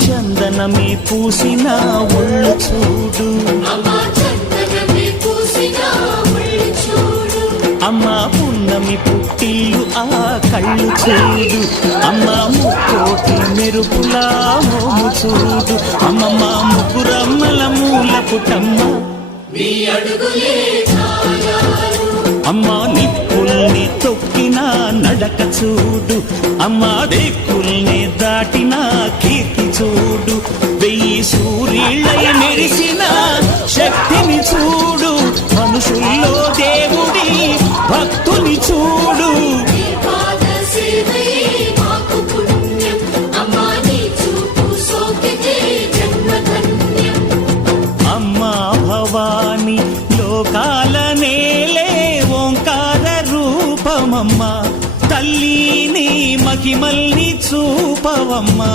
చందనమే పూసిన ఒళ్ళు చూడు అమ్మా పున్నమి పుట్టిల్లు ఆ కళ్ళు చూడు అమ్మా ముక్కోటి మెరుపులా మోము చూడు అమ్మమ్మ ముగ్గురమ్మల మూల పుట్టమ్మ అమ్మా నిప్పుల్ని తొక్కిన నడక చూడు అమ్మా దిక్కుల్ని దాటిన కీర్తి చూడు 1000 సూర్యులై మెరిసిన శక్తిని చూడు మనుషుల్లో దేవుడి భక్తుని చూడు అమ్మా భవాని లోకాల నేలే ఓంకార రూపమమ్మా తల్లిని మహిమల్ని చూపవమ్మా